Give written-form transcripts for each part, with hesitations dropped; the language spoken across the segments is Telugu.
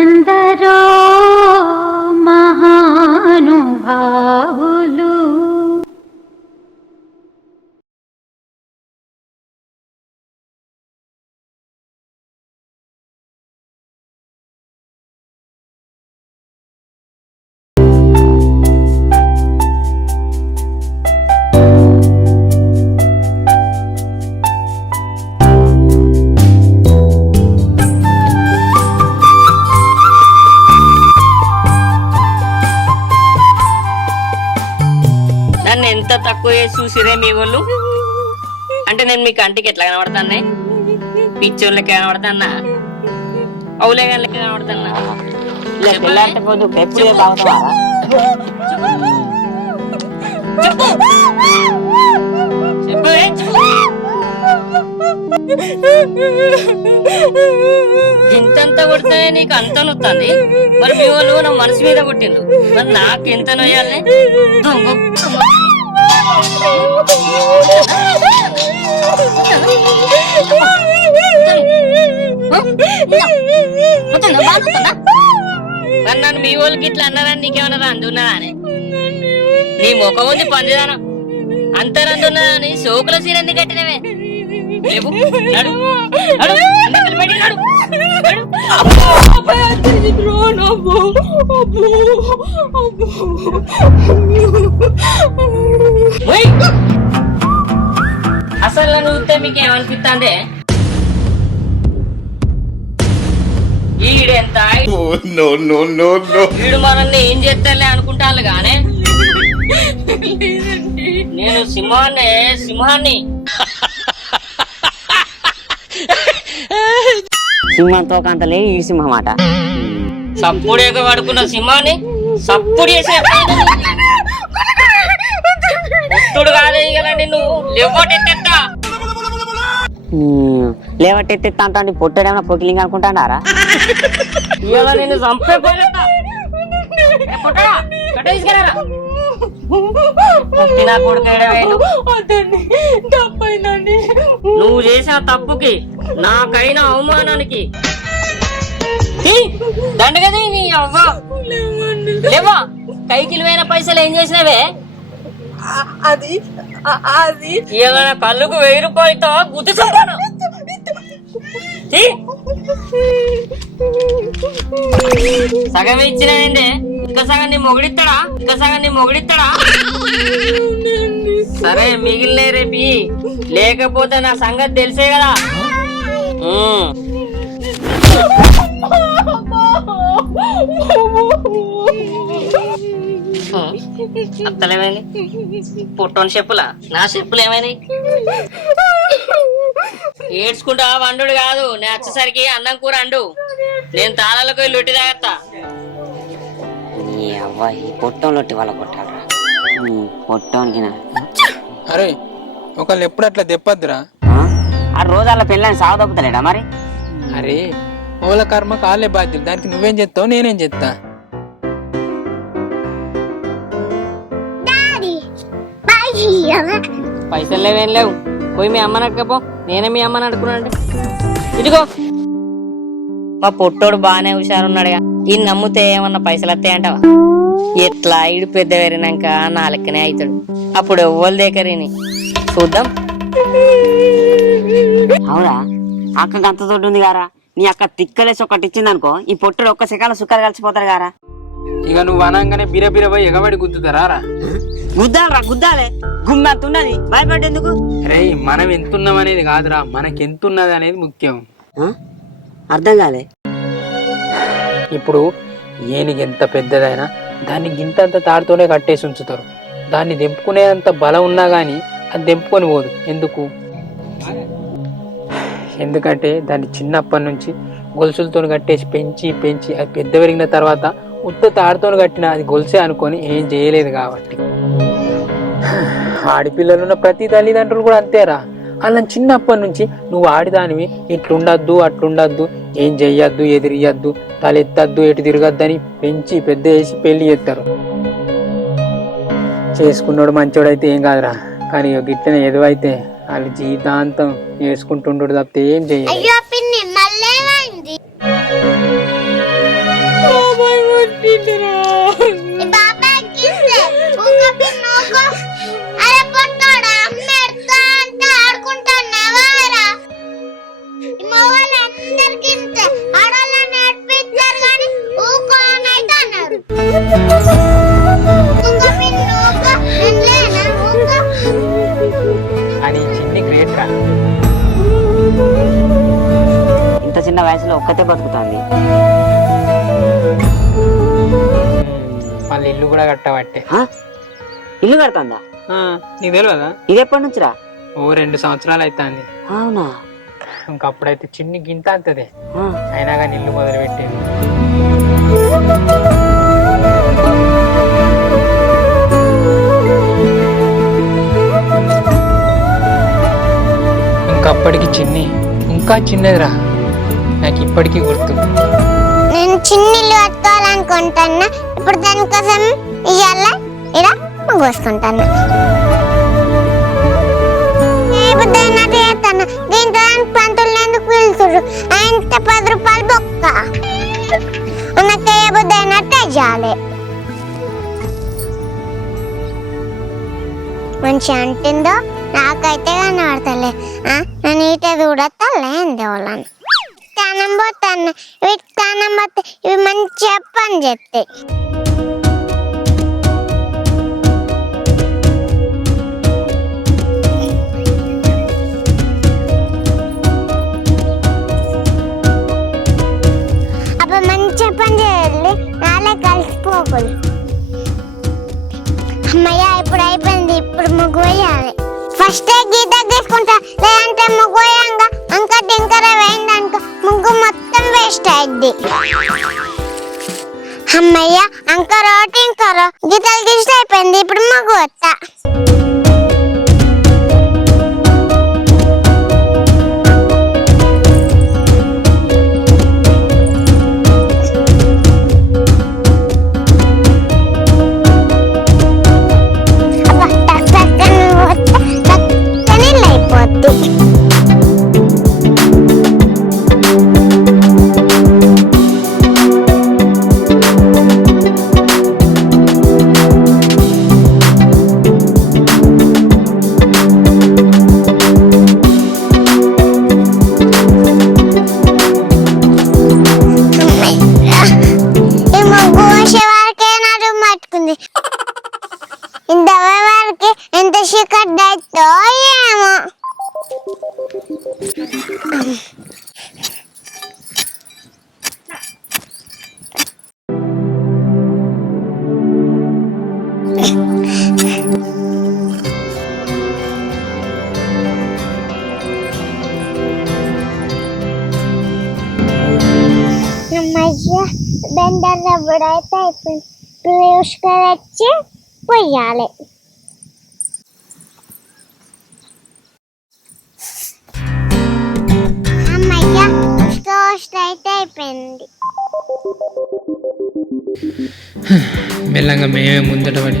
ఎందరో మహానుభావులు నన్ను ఎంత తక్కువ చేసి చూసిరే మీ వాళ్ళు. అంటే నేను మీ కంటికి ఎట్లా కనబడతానే? పిచ్చోళ్ళకి కనబడతానా? అవులే లెక్క కనబడతానా? ఇంతంత కొడితేనే నీకు అంత నొత్తాంది. మరి మీ వాళ్ళు నా మనసు మీద కొట్టిండు, మరి నాకు ఎంత నొయ్యాలి? మరి నన్ను మీ వాళ్ళకి ఇట్లా అన్నారని నీకేమన్నా అందున్నదా అని? నీ ముఖం ఉంది పందిదానం అంత రంది ఉన్నదా అని సోకుల సీరంది కట్టినవే. అసలు నన్ను చూస్తే మీకు ఏమనిపిస్తుంది? ఈడెంత వీడు మనల్ని ఏం చేస్తాలే అనుకుంటాను గానే. నేను సింహాన్ని సింహంతో కంతలే ఈ సింహం అట. సప్పుడేక పడుకున్న సింహాన్ని సప్పుడు చేసే కాదే కదండి. నువ్వు లేవటెత్తా లేవట్టెత్తా అంటే పొట్టడేమన్నా పొకిలింగ్ అనుకుంటాడారా? ఇలా నేను చంపే నువ్వు చేసిన తప్పుకి నాకైన అవమానానికి దండగది నీ అవ్వ. లేవా కైకిలు వేల పైసలు ఏం చేసినవే? అది అది ఏమైనా కళ్ళుకు 1000 రూపాయలతో గుర్తు చెప్పాను. సగం ఇచ్చినాయండి, ఇంకా సగం నీ మొగుడిస్తాడా? సరే మిగిలిన రేపి, లేకపోతే నా సంగతి తెలిసే కదా. అత్తలేమైంది? పుట్టోని చెప్పులా? నా చెప్పులు ఏమైనాయి? ఏడ్చుకుంటా వండు కాదు, నేను వచ్చేసరికి అన్నం కూర అండు. నేను తాళాలకు వెళ్ళి లొట్టి తాగత్తా. అవ్వాయి పొట్టం లొట్టి వాళ్ళ కొట్టాలరా పొట్టోనికి. అరే ఒకళ్ళు ఎప్పుడు అట్లా తెప్పద్దురా. ఆ రోజు అలా పెళ్ళని సాగు దొక్కుతలేడా మరి? అరే ఓల కర్మ కాలే బాధ్యులు, దానికి నువ్వేం చేస్తావు నేనేం చేస్తా. పైసలు లేవేం లేవు, పోయి మీ అమ్మని అడకపో. నేనే మీ అమ్మని అడుకున్నాంటే ఇదిగో. మా పొట్టోడు బాగానే హుషారున్నాడుగా, ఈ నమ్ముతే ఏమన్నా పైసలు వస్తాయంటావా? ఎట్లా ఇడు పెద్ద వేరినాక నా లెక్కనే అవుతాడు. అప్పుడు ఎవ్వరు దేకరిని చూద్దాం. అవునా అక్క గంత తోటి ఉంది గారా, నీ అక్క తిక్కలేసి ఒకటి ఇచ్చింది అనుకో, ఈ పొట్టడు ఒక్క సెకండ్ సుక్కలు కలిసిపోతారు గారా. ఇక నువ్వు అనగానే బిరబిర పోయి ఎగబడి గుద్దుతారా? గుద్దాలే గుమ్మంత ఉన్నది, భయపడేందుకు? అరే మనం ఎంతున్నాం అనేది కాదురా, మనకి ఎంతున్నది అనేది ముఖ్యం. అర్థం కాలే. ఇప్పుడు ఏనుగు ఎంత పెద్దదైనా దాన్ని గింతంత తాడుతోనే కట్టేసి ఉంచుతారు. దాన్ని దెంపుకునేంత బలం ఉన్నా గానీ అది దెంపుకొని పోదు. ఎందుకంటే దాన్ని చిన్నప్పటి నుంచి గొలుసులతో కట్టేసి పెంచి అది పెద్ద పెరిగిన తర్వాత ఉత్త తాడుతో కట్టిన అది గొలుసే అనుకొని ఏం చేయలేదు. కాబట్టి ఆడపిల్లలున్న ప్రతి తల్లిదండ్రులు కూడా అంతేరా. అలా చిన్నప్పటి నుంచి నువ్వు ఆడిదానివి, ఇట్లుండద్దు అట్లుండద్దు, ఏం చెయ్యొద్దు, ఎదిరియద్దు, తలెత్తద్దు, ఎటు తిరగద్దని పెంచి పెద్ద వేసి పెళ్లి చేస్తారు. చేసుకున్నాడు మంచోడైతే ఏం కాదురా, కానీ గిట్టనే ఎదువైతే వాళ్ళు జీవితాంతం చేసుకుంటుండడు తప్పితే ఏం చెయ్యాలి. అని చిన్ని గ్రేట్ రా. ఇంత చిన్న వయసులో ఒక్కతే బతుకుతుంది. మళ్ళీ ఇల్లు కూడా కట్టబట్టే. ఇల్లు కడుతుందా? నీకు తెలియదా? ఇది ఎప్పటి నుంచిరా? ఓ 2 సంవత్సరాలు అవుతుంది. అవునా? ఇంకప్పుడైతే చిన్ని గింత అంతదే, అయినా కానీ ఇల్లు మొదలు పెట్టేది. ఇంకప్పటికి చిన్ని ఇంకా చిన్నదిరా, నాకు ఇప్పటికీ గుర్తు. నేను చిన్నిల్లు కట్టుకోవాలనుకుంటున్నా. ఇప్పుడు దానికోసం ఇవాళ ఇలా కోసుకుంటాను. చేస్తాను దీంతో పంతులు ఎందుకు పిలుచుడు? ఆయన 10 రూపాయలు బొక్క నాకు బుద్ధి అయినట్టు అయ్యాలి. మంచి అంటుందో నాకైతే కనబడతలే. నేను ఇట చూడతలే ఏంది వాళ్ళని స్థానం పోతాను. వీటి స్థానం పోతే ఇవి మంచిగా పని చేస్తాయి. అప్పుడు మంచిగా పని చేయాలి, నాలే కలిసిపోకూడదు. అమ్మయ్య ఇప్పుడు అయిపోయింది. ఇప్పుడు ముగ్గు వేయాలి. ఫస్ట్ గీత తీసుకుంటా, లేదంటే ముగ్గు వేయంగా ఇంకా టింకర వేయిందనుకో ముగ్గు మొత్తం వేస్ట్ అయింది. అమ్మయ్య అంకరో టింకరో గీతలు తీసి అయిపోయింది. ఇప్పుడు ముగ్గు వస్తా. ఇంతవరకు ఎంత చీకటి అవుతో ఏమో. బెండర్ ఎప్పుడైతే అయిపోయింది, పుష్కర్ వచ్చి పొయ్యాలి. అమ్మయ్య పుష్కర్ అయితే అయిపోయింది. మెల్లగా మేమే ముందట పడి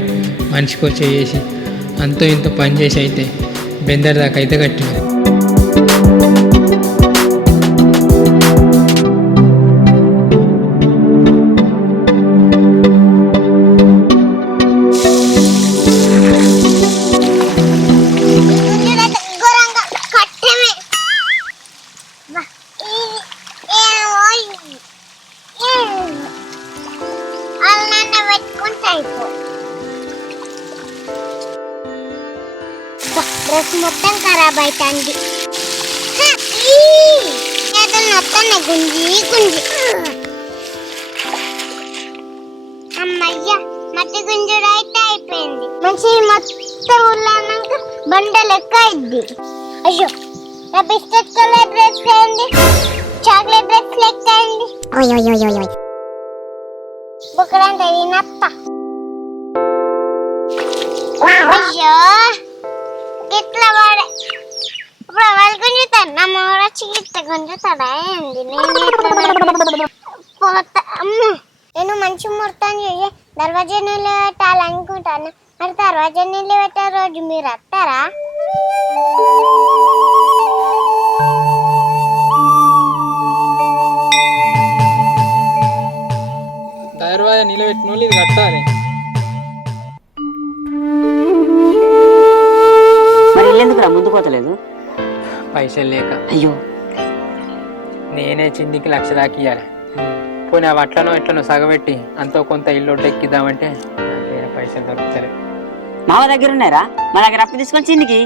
మనిషికో చేసి అంతో ఇంతో పని చేసి అయితే బెందర్ దాకా అయితే కట్టినాం. డ్రెస్ మొత్తం ఖరాబ్ అవుతుంది. మొత్తం గుంజి గుంజి అమ్మయ్య మట్టి గుంజుడు అయితే అయిపోయింది. మంచి మొత్తం ఊళ్ళన్నాక బండ లెక్క అయింది. అయ్యో నా బిస్కెట్ కలర్ డ్రెస్ అయింది, చాక్లెట్ డ్రెస్ లెక్క అయింది. బుక్కడంటే నత్త. అయ్యో గిట్లా వాడే ఇప్పుడు వాళ్ళు గుంజుతారు. నా మూడ చిగిట్ట గుంజుతాడా ఏంది? నేను మంచి ముహూర్తం చేసి దర్వాజా నీళ్ళు పెట్టాలనుకుంటాను. మరి దర్వాజా నీళ్ళు పెట్టే రోజు మీరు వస్తారా? దర్వాజా నిలబెట్టిన వాళ్ళు ఇది కట్టాలి. మరి ఇల్లెందుకురా ముందు పోతలేదు? పైసలు లేక. అయ్యో నేనే చిన్నికి 1,00,000 దాకా ఇవ్వాలి. పోనీ అవి అట్లనో ఎట్లనో సగబెట్టి అంతో కొంత ఇల్లు ఎక్కిద్దామంటే వేరే పైసలు దొరుకుతలే. మామ దగ్గర ఉన్నారా? మా దగ్గర అప్పు తీసుకొని ఇంటికి.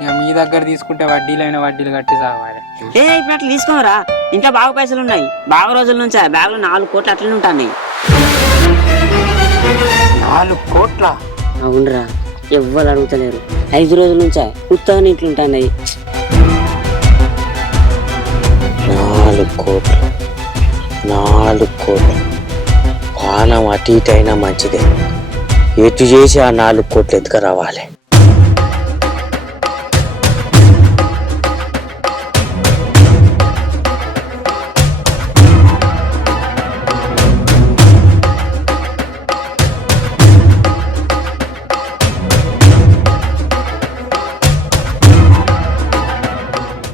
ఇక మీ దగ్గర తీసుకుంటే వడ్డీలైన వడ్డీలు కట్టి సావాలి. ఇప్పుడు అట్లా తీసుకోరా, ఇంకా బాగా పైసలు ఉన్నాయి. బాగా రోజుల నుంచి బ్యాగ్ లో 4 కోట్లు అట్లనే ఉంటాయి. 4 కోట్ల? అవునరా, ఎవ్వరు అడుగుతలేరు. 5 రోజుల నుంచా ఉత్తగా ఇంట్లో ఉంటాయి. 4 కోట్లు పానం అటు ఇటు అయినా మంచిదే. ఎటు చేసి ఆ 4 కోట్లు ఎత్తుక రావాలి.